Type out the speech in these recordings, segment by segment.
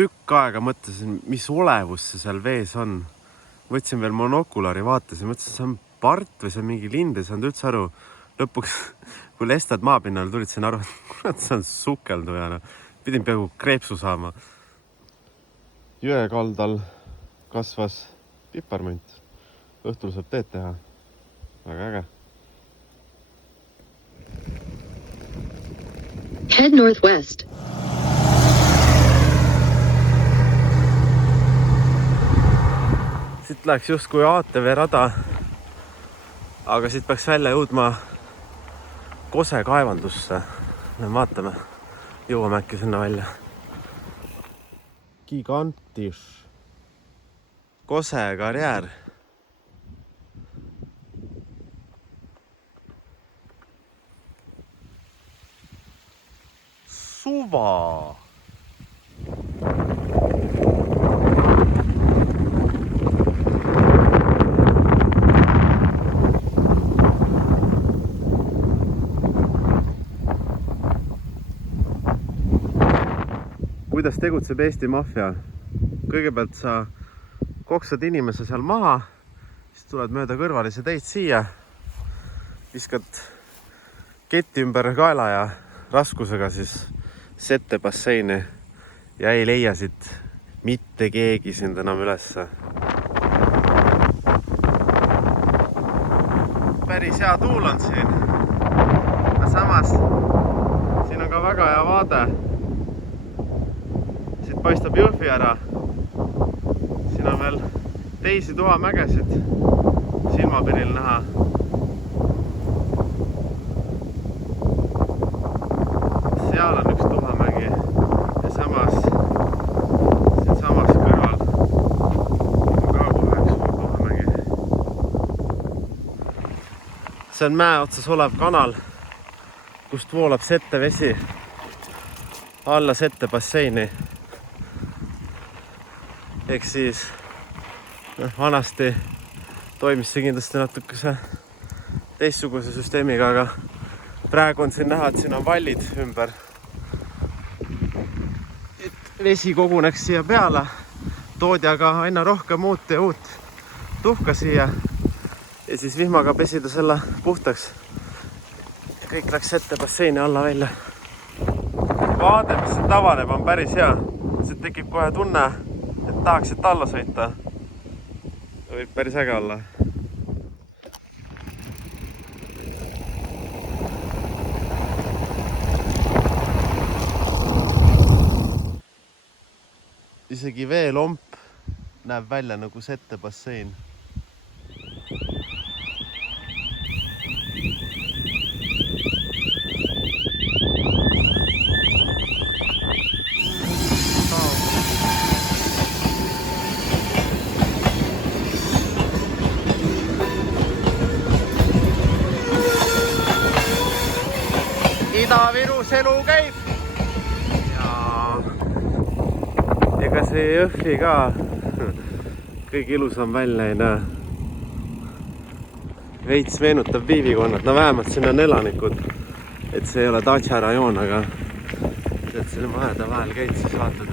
tükk aega mõtlesin, mis olevus see seal vees on. Võtsin veel monokulari, vaatasin, mõtlesin, see on part või see on mingi lind, ei saanud üldse aru. Lõpuks, kui lestad maapinnal tulid, sain aru, et see on sukeldujana. Pidin peaaegu kreepsu saama. Jõe kaldal kasvas piparmünt. Õhtul saab teed teha. Väga äge. Head northwest. Siit läheks justkui ATV rada, aga siit peaks välja jõudma Kose kaevandusse. Vaatame, jõuame äkki sinna välja. Gigantiš. Kose karjäär. Suva. Kuidas tegutseb Eesti maffia? Kõigepealt sa koksad inimese seal maha, siis tuled mööda kõrvalise teid siia, viskad ketti ümber kaela ja raskusega siis sette basseini ja ei leia siit mitte keegi sind enam ülesse. Päris hea tuul on siin. Ja samas siin on ka väga hea vaade. Siit paistab Jõhvi ära. Siin on veel teisi tuhamägesid silmapiril näha. Seal on üks tuhamägi ja samas siinsamas kõrval on ka kohe üks suur tuhamägi. See on mäe otsas olev kanal, kust voolab sette vesi alla sette basseini. Ehk siis vanasti toimis see kindlasti natukese teistsuguse süsteemiga, aga praegu on siin näha, et siin on vallid ümber. Et vesi koguneks siia peale, toodi aga aina rohkem uut ja uut tuhka siia ja siis vihmaga pesida selle puhtaks. Kõik läks ette basseini alla välja. Vaade, mis siin tavaneb, on päris hea. Siit tekib kohe tunne, et tahaks siit alla sõita. Võib päris äge olla. Isegi veelomp näeb välja nagu sette bassein. Ida-Virus elu käib. Ega see Jõhvi ka kõige ilusam välja ei näe. Veits meenutab Viivikonnad, no vähemalt siin on elanikud, et see ei ole Dacia rajoon, aga et selle maheda vahel käid, siis vaatad.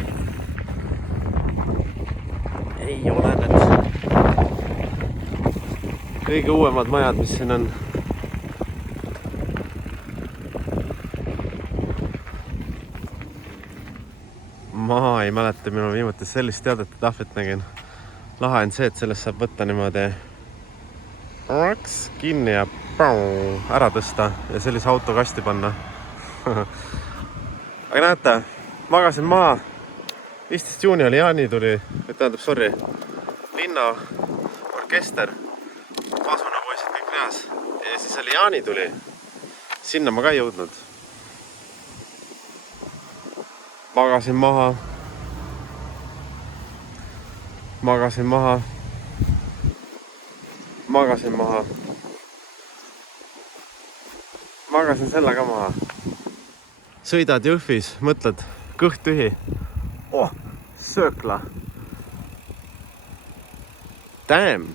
Ei ole need kõige uuemad majad, mis siin on. Ma ei mäleta, minu viimati sellist teadete tahvet nägin. Lahe on see, et sellest saab võtta niimoodi raks kinni ja ära tõsta ja sellise autokasti panna. Aga näete, magasin maha. 15 juuni oli jaanituli, linna orkester, kasunapoisid kõik näas. Ja siis oli jaanituli. Sinna ma ka ei jõudnud. Magasin maha. Magasin selle ka maha. Sõidad Jõhvis, mõtled, kõht tühi. Oh, söökla. Damn.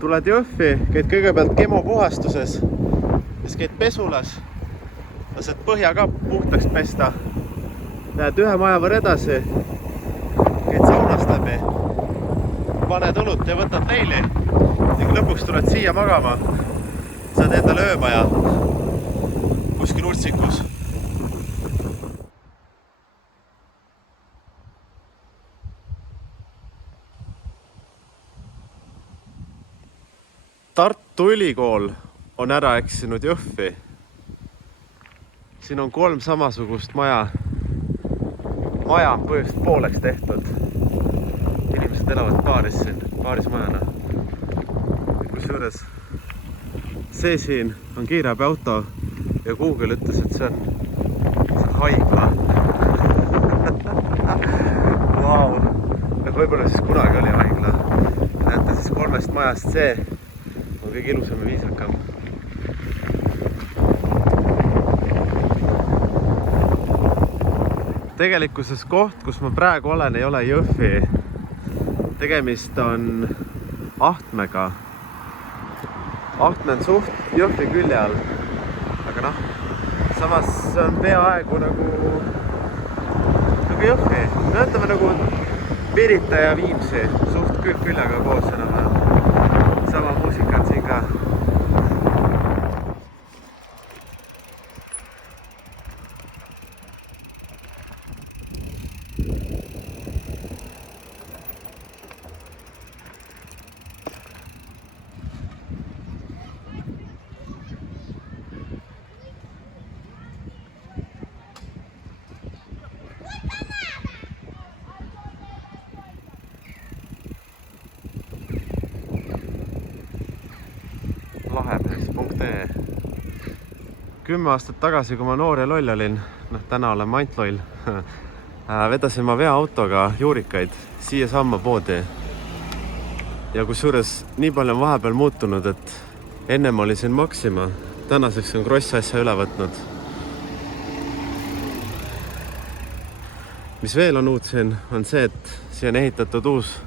Tuled Jõhvi, käid kõigepealt kemopuhastuses, siis käid pesulas lased põhja ka puhtaks pesta. Lähed ühe maja võrra edasi, käid saunast läbi, paned õlut ja võtad leili ning lõpuks tuled siia magama. Saad endale öömaja kuskil Urtsikus. Tartu Ülikool on ära eksinud Jõhvi. Siin on 3 samasugust maja. Maja on põhjust pooleks tehtud. Inimesed elavad paaris siin, paarismajana. Kusjuures see siin on kiirabiauto ja Google ütles, et see on haigla. Vau! Võib-olla siis kunagi oli haigla. Näete siis 3 majast see on kõige ilusam ja viisakam. Tegelikkuses koht, kus ma praegu olen, ei ole Jõhvi. Tegemist on Ahtmega. Ahtme on suht Jõhvi külje all. Aga noh, samas see on peaaegu nagu Jõhvi. Me ütleme nagu Pirita ja Viimsi suht küljega koos enam. Sama muusikat siin ka. Lahepäris.ee 10 aastat tagasi, kui ma noor ja loll olin, täna olen ma ainult loll, vedasin ma veoautoga juurikaid siia samma poodi. Ja kusjuures nii palju on vahepeal muutunud, et ennem oli siin Maxima, tänaseks on Kross asja üle võtnud. Mis veel on uut siin, on see, et siia on ehitatud uus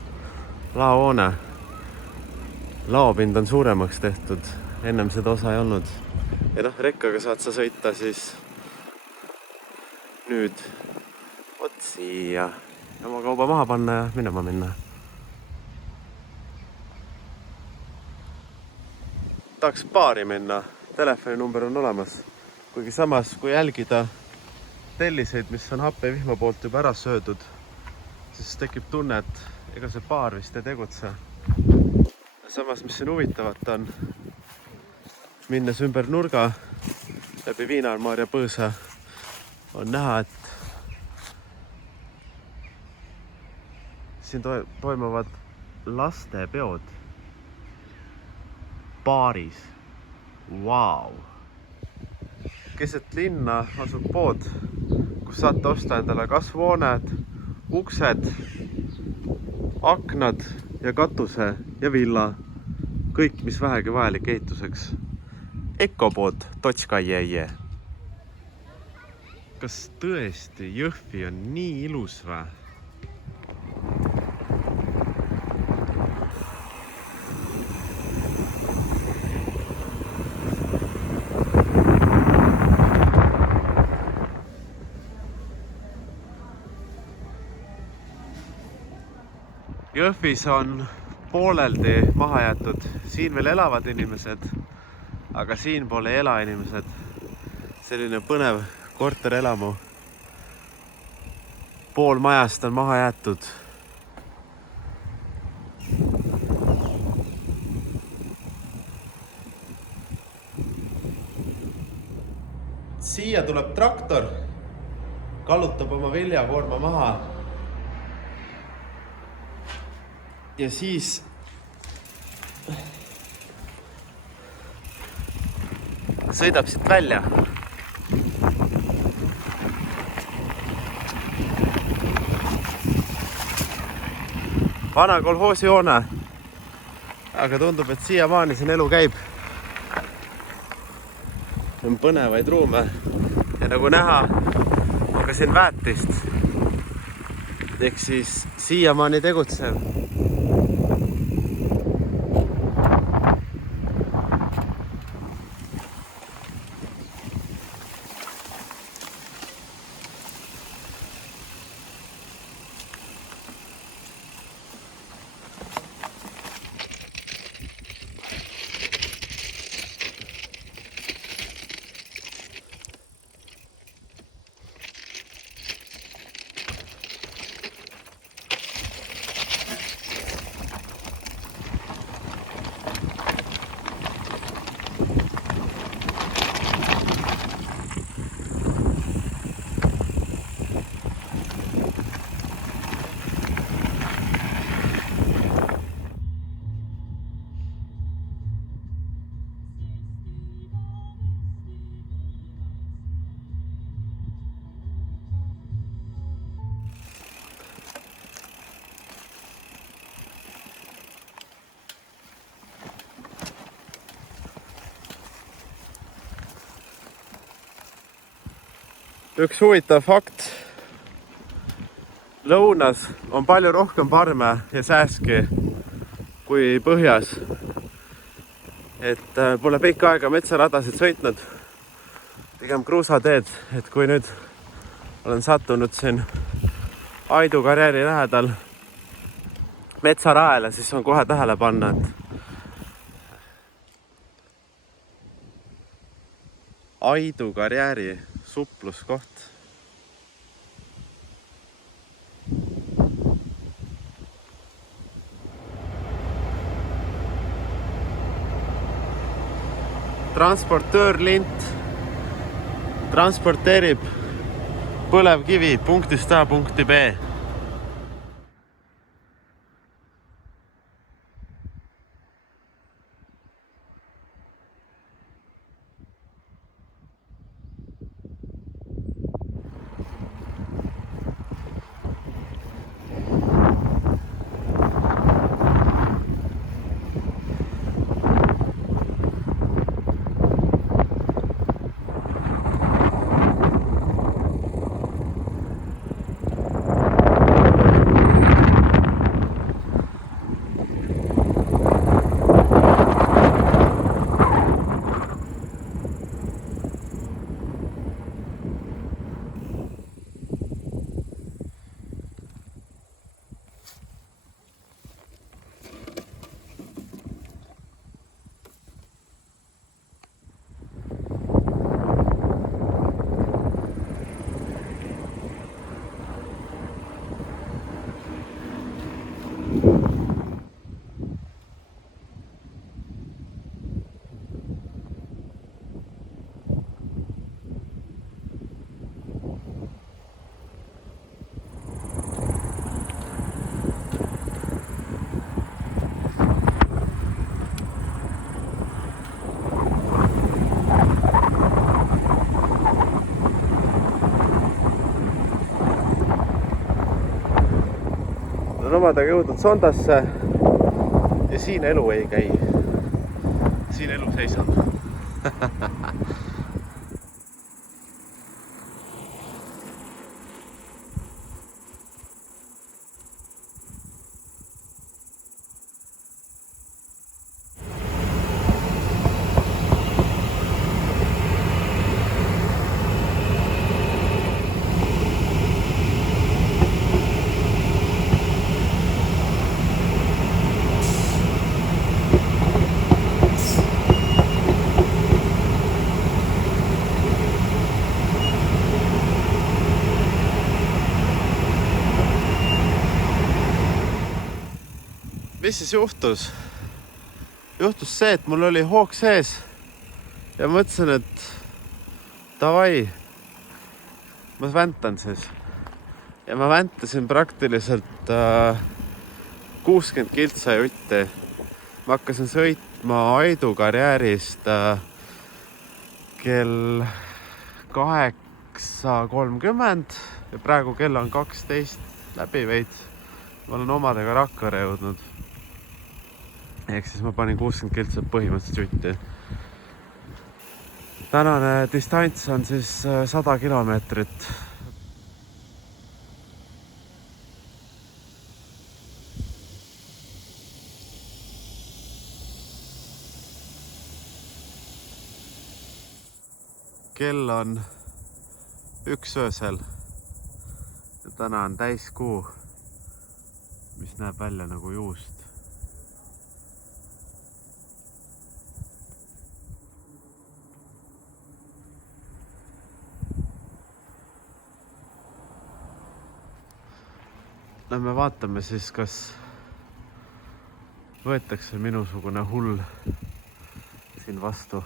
laohoone. Laopind on suuremaks tehtud, ennem seda osa ei olnud. Ja noh, rekkaga saad sa sõita siis nüüd vot siia. Oma kauba maha panna ja minema minna. Tahaks baari minna, telefoninumber on olemas. Kuigi samas, kui jälgida telliseid, mis on happe vihma poolt juba ära söödud, siis tekib tunne, et ega see baar vist ei tegutse. Samas, mis siin huvitavat on, minnes ümber nurga läbi Viinarmaar ja Põõsa, on näha, et siin toimuvad lastepeod baaris. Vau! Keset linna asub pood, kus saate osta endale kasvuhooned, uksed, aknad ja katuse ja villa. Kõik, mis vähegi vajalik ehituseks. Ekopood .ee. Kas tõesti Jõhvi on nii ilus või? Jõhvis on pooleldi maha jäetud. Siin veel elavad inimesed, aga siin pole ela inimesed. Selline põnev korterelamu. Pool majast on maha jäetud. Siia tuleb traktor, kallutab oma viljakoorma maha. Ja siis sõidab siit välja. Vana kolhoosihoone. Aga tundub, et siiamaani siin elu käib. On põnevaid ruume. Ja nagu näha, on ka siin väetist. Ehk siis siiamaani tegutsev. üks huvitav fakt. Lõunas on palju rohkem farme ja sääski kui põhjas. Et pole pikka aega metsaradasid sõitnud. Pigem kruusateed, et kui nüüd olen sattunud siin Aidu karjääri lähedal metsaraele, siis on kohe tähele panna, et Aidu karjääri supluskoht. Transportöörlint transporteerib põlevkivi punktist A punkti B. Omadega jõudnud Sondasse ja siin elu ei käi. Siin elu seisab. Mis siis juhtus? Juhtus see, et mul oli hoog sees ja mõtlesin, et davai, ma väntan siis. Ja ma väntasin praktiliselt 60 kiltsa jutti. Ma hakkasin sõitma Aidu karjäärist kell 8:30 ja praegu kell on 12 läbi veits. Ma olen omadega Rakvere jõudnud. Ehk siis ma panin 60 kiltsa põhimõtteliselt jutti. Tänane distants on siis 100 kilomeetrit. Kell on 1 öösel ja täna on täiskuu, mis näeb välja nagu juust. Lähme vaatame siis, kas võetakse minusugune hull siin vastu.